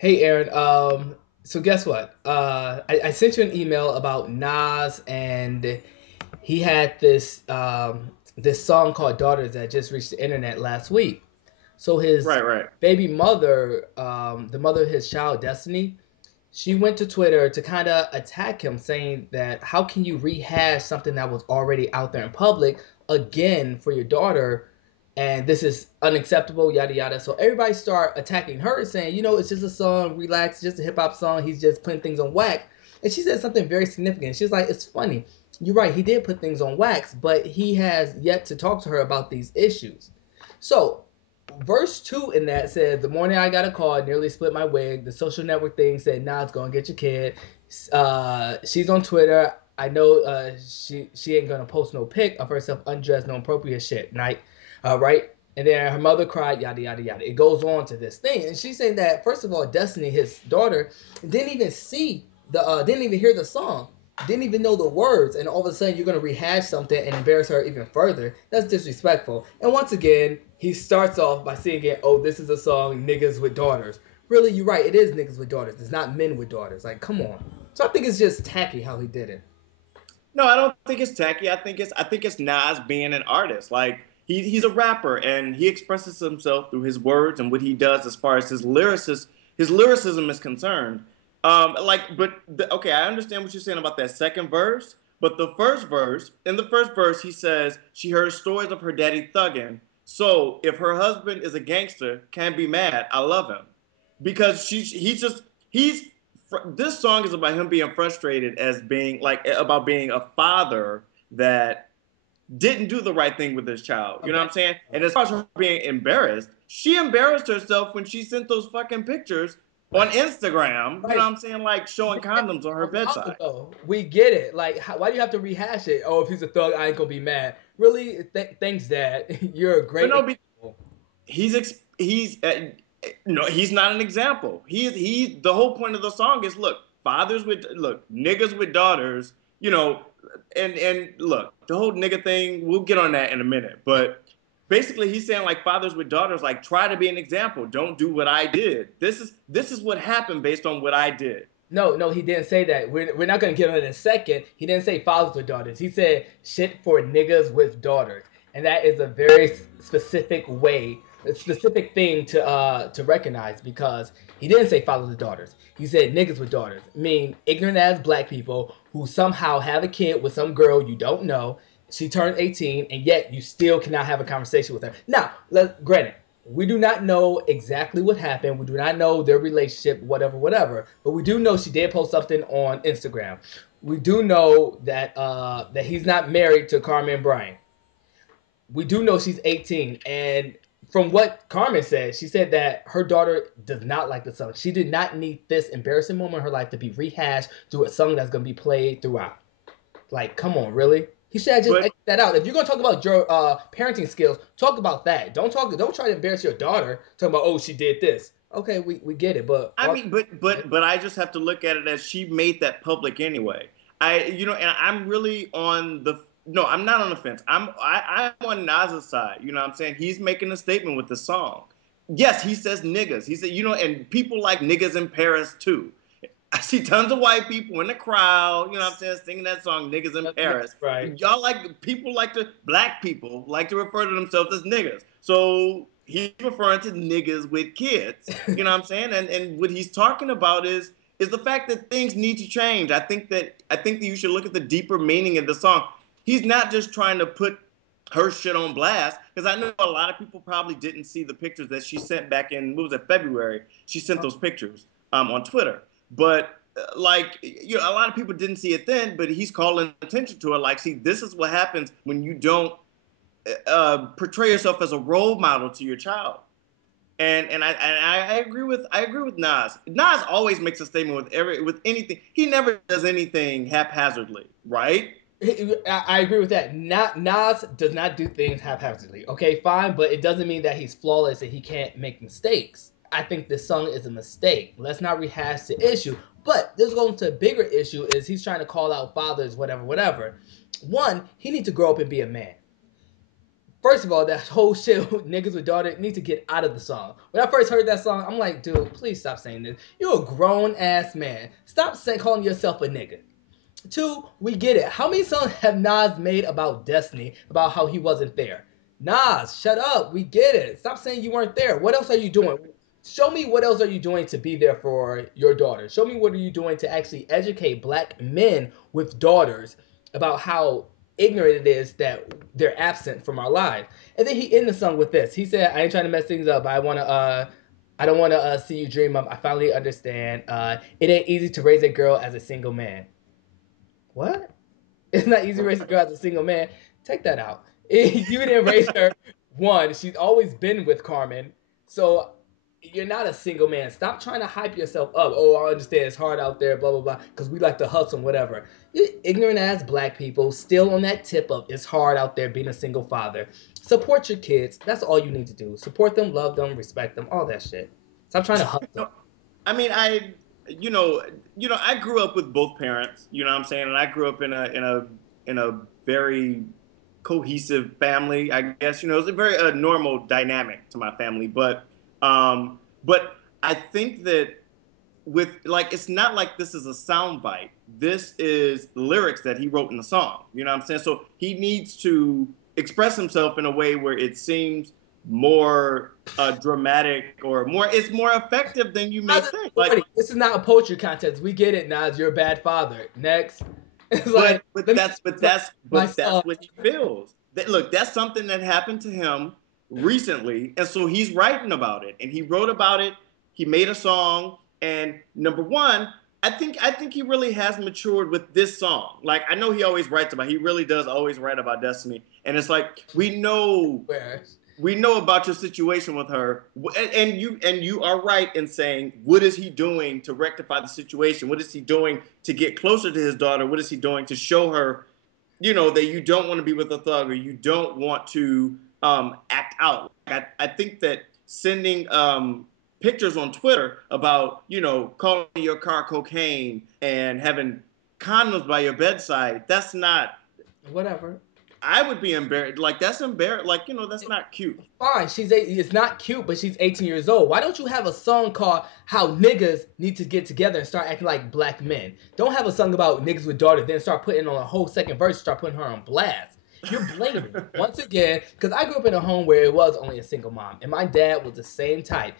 Hey Aaron, so guess what? I sent you an email about Nas, and he had this song called "Daughters" that just reached the internet last week. So his Right, right. baby mother, the mother of his child, Destiny, she went to Twitter to kind of attack him, saying that how can you rehash something that was already out there in public again for your daughter, and this is unacceptable, yada yada. So everybody start attacking her, saying, it's just a song, relax, it's just a hip hop song. He's just putting things on wax. And she said something very significant. She's like, it's funny. You're right. He did put things on wax, but he has yet to talk to her about these issues. So verse 2 in that says, the morning I got a call, nearly split my wig. The social network thing said, nah, it's going to get your kid. She's on Twitter. I know she ain't going to post no pic of herself undressed, no appropriate shit, right? Right? And then her mother cried, yada, yada, yada. It goes on to this thing. And she's saying that, first of all, Destiny, his daughter, didn't even hear the song, didn't even know the words, and all of a sudden you're going to rehash something and embarrass her even further. That's disrespectful. And once again, he starts off by singing, oh, this is a song, niggas with daughters. Really, you're right, it is niggas with daughters. It's not men with daughters. Like, come on. So I think it's just tacky how he did it. No, I don't think it's tacky. I think it's Nas being an artist. Like he's a rapper and he expresses himself through his words and what he does as far as his lyricism is concerned. Okay, I understand what you're saying about that second verse, but in the first verse, he says she heard stories of her daddy thugging. So if her husband is a gangster, can't be mad. I love him because he's this song is about him being frustrated as being like about being a father that didn't do the right thing with his child. You know what I'm saying? And as far as her being embarrassed, she embarrassed herself when she sent those fucking pictures on Instagram. You know Right. what I'm saying? Like showing condoms on her bedside. Though. We get it. Like, why do you have to rehash it? Oh, if he's a thug, I ain't gonna be mad. Really? Thanks, Dad. You're a But great no, example. no, he's not an example. He's the whole point of the song is look, niggas with daughters, you know, and look, the whole nigga thing, we'll get on that in a minute. But basically he's saying like fathers with daughters, like try to be an example. Don't do what I did. This is what happened based on what I did. No, no, he didn't say that. We're not gonna get on it in a second. He didn't say fathers with daughters. He said shit for niggas with daughters, and that is a very specific way, a specific thing to recognize, because he didn't say fathers with daughters. He said niggas with daughters, mean ignorant ass black people who somehow have a kid with some girl you don't know. She turned 18, and yet you still cannot have a conversation with her. Now, granted, we do not know exactly what happened. We do not know their relationship, whatever, whatever. But we do know she did post something on Instagram. We do know that he's not married to Carmen Bryan. We do know she's 18, and from what Carmen said, she said that her daughter does not like the song. She did not need this embarrassing moment in her life to be rehashed through a song that's gonna be played throughout. Like, come on, really? He should have just But edit that out. If you're gonna talk about your parenting skills, talk about that. Don't try to embarrass your daughter talking about, oh, she did this. Okay, we get it, but I mean, but I just have to look at it as she made that public anyway. And I'm really on the no, I'm not on the fence. I'm on Nas's side. You know what I'm saying? He's making a statement with the song. Yes, he says niggas. He said, and people like niggas in Paris too. I see tons of white people in the crowd, you know what I'm saying, singing that song, Niggas in Paris. right. Black people like to refer to themselves as niggas. So he's referring to niggas with kids, you know what I'm saying? And what he's talking about is the fact that things need to change. I think that you should look at the deeper meaning of the song. He's not just trying to put her shit on blast, because I know a lot of people probably didn't see the pictures that she sent back in, what was it, February. She sent those pictures on Twitter. But a lot of people didn't see it then, but he's calling attention to it. Like, see, this is what happens when you don't portray yourself as a role model to your child. And I agree with Nas. Nas always makes a statement with anything. He never does anything haphazardly, right? I agree with that. Nas does not do things haphazardly. Okay, fine, but it doesn't mean that he's flawless and he can't make mistakes. I think this song is a mistake. Let's not rehash the issue. But this goes to a bigger issue: is he's trying to call out fathers, whatever, whatever. One, he needs to grow up and be a man. First of all, that whole shit with niggas with daughter need to get out of the song. When I first heard that song, I'm like, dude, please stop saying this. You're a grown ass man. Stop calling yourself a nigga. Two, we get it. How many songs have Nas made about Destiny, about how he wasn't there? Nas, shut up. We get it. Stop saying you weren't there. What else are you doing? Show me what else are you doing to be there for your daughter. Show me what are you doing to actually educate black men with daughters about how ignorant it is that they're absent from our lives. And then he ended the song with this. He said, "I ain't trying to mess things up, but I don't want to see you dream up. I finally understand. It ain't easy to raise a girl as a single man." What? It's not easy to raise a girl as a single man. Take that out. You didn't raise her. One, she's always been with Carmen. So you're not a single man. Stop trying to hype yourself up. Oh, I understand it's hard out there, blah, blah, blah, because we like to hustle and whatever. You ignorant ass black people still on that tip of it's hard out there being a single father. Support your kids. That's all you need to do. Support them, love them, respect them, all that shit. Stop trying to hustle. I mean, you know, I grew up with both parents. You know what I'm saying? And I grew up in a very cohesive family. I guess it's a very normal dynamic to my family. But I think that with like it's not like this is a sound bite. This is lyrics that he wrote in the song. You know what I'm saying? So he needs to express himself in a way where it seems more dramatic or more it's more effective than you may think. Like This is not a poetry contest. We get it, Nas. You're a bad father. Next. It's like, but but let me that's but express that's my but that's son. what he feels. That look, that's something that happened to him recently, and so he's writing about it. And he wrote about it. He made a song, and number one, I think he really has matured with this song. Like I know he always writes about. He really does always write about Destiny, and it's like Where? we know about your situation with her, and you are right in saying what is he doing to rectify the situation? What is he doing to get closer to his daughter? What is he doing to show her, that you don't want to be with a thug or you don't want to act out? I think that sending pictures on Twitter about calling your car cocaine and having condoms by your bedside, that's not. Whatever. I would be embarrassed. Like that's embarrassed. Like that's not cute. Fine, it's not cute, but she's 18 years old. Why don't you have a song called "How Niggas Need to Get Together and Start Acting Like Black Men"? Don't have a song about niggas with daughters, then start putting on a whole second verse, start putting her on blast. You're blaming once again, because I grew up in a home where it was only a single mom, and my dad was the same type.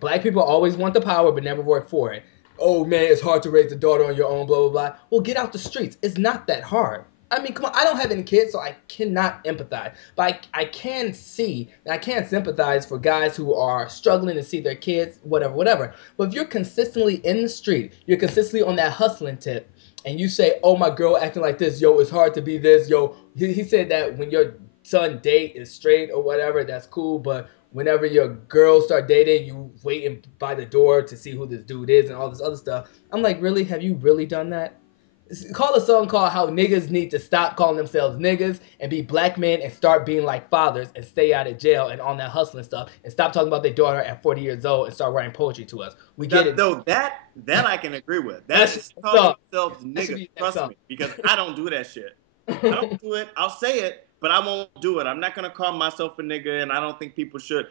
Black people always want the power, but never work for it. Oh man, it's hard to raise a daughter on your own, blah blah blah. Well, get out the streets. It's not that hard. I mean, come on. I don't have any kids, so I cannot empathize. But I can see and I can sympathize for guys who are struggling to see their kids, whatever, whatever. But if you're consistently in the street, you're consistently on that hustling tip, and you say, "Oh, my girl acting like this, yo, it's hard to be this, yo." He said that when your son date is straight or whatever, that's cool. But whenever your girls start dating, you waiting by the door to see who this dude is and all this other stuff. I'm like, really? Have you really done that? Call a song called "How Niggas Need to Stop Calling Themselves Niggas and Be Black Men and Start Being Like Fathers and Stay Out of Jail and on that hustling stuff and stop talking about their daughter at 40 years old and start writing poetry to us." We get That it. though that I can agree with. That That should is be next calling up. themselves That should niggas. be next Trust up. me, because I don't do that shit. I don't do it. I'll say it, but I won't do it. I'm not gonna call myself a nigga, and I don't think people should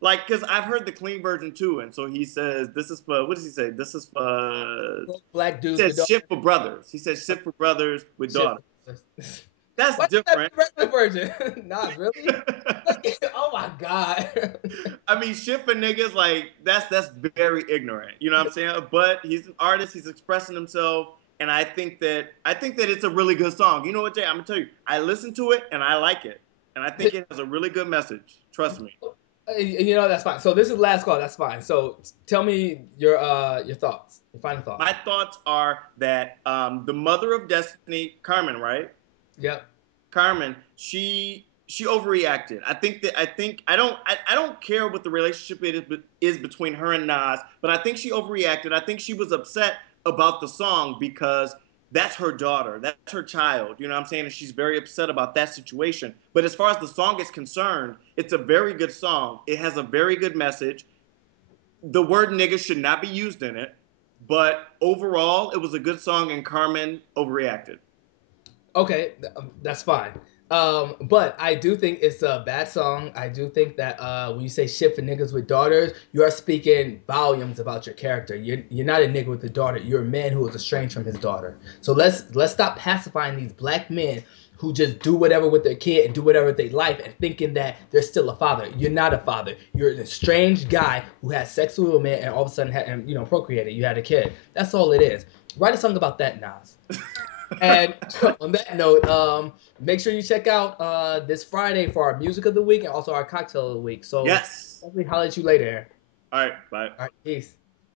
like because I've heard the clean version too, and so he says this is for what does he say? This is for Black he dudes with says daughters. shit for brothers. He says shit for brothers with Shit. daughters. That's Why you have different. the regular version? Nas, really? Like, oh my god. I mean, shit for niggas, like that's very ignorant. You know what I'm saying? But he's an artist. He's expressing himself, and I think that it's a really good song. You know what, Jay? I'm gonna tell you. I listened to it and I like it, and I think it has a really good message. Trust me. That's fine. So this is last call. That's fine. So tell me your thoughts, your final thoughts. My thoughts are that the mother of Destiny, Carmen, right? Yep. Carmen, she overreacted. I don't care what the relationship is between her and Nas, but I think she overreacted. I think she was upset about the song because that's her daughter, that's her child. You know what I'm saying? And she's very upset about that situation. But as far as the song is concerned, it's a very good song. It has a very good message. The word nigga should not be used in it, but overall, it was a good song, and Carmen overreacted. Okay, that's fine. But I do think it's a bad song. I do think that when you say shit for niggas with daughters, you are speaking volumes about your character. You're not a nigga with a daughter. You're a man who is estranged from his daughter. So let's stop pacifying these black men who just do whatever with their kid and do whatever with their life and thinking that they're still a father. You're not a father. You're an estranged guy who had sex with a woman and all of a sudden had, procreated. You had a kid. That's all it is. Write a song about that, Nas. And on that note, make sure you check out this Friday for our music of the week and also our cocktail of the week. So Yes. definitely holler at you later. All right. Bye. All right, peace.